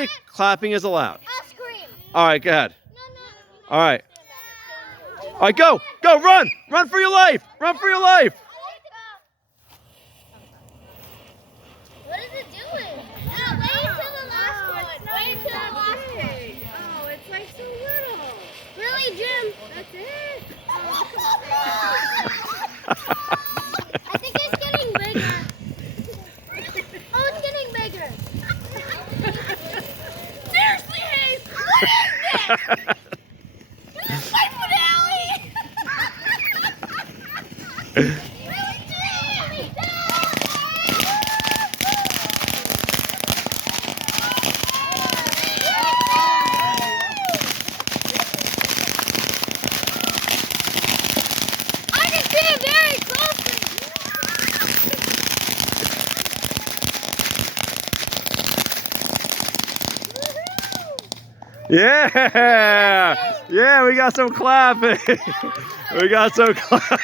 think clapping is allowed? I'll scream. All right, go ahead. No. All right. All right, go. Go, run. Run for your life. Run for your life. What is it doing? Wait until the last one. Wait until the last one. Oh, it's like so little. Really, Jim? That's it. I think it's getting bigger. Oh, it's getting bigger. Seriously, Hayes, what is this? This is my finale. Really, Jim? I can see it very closely. Yeah. Yeah, we got some clapping. We got some clapping.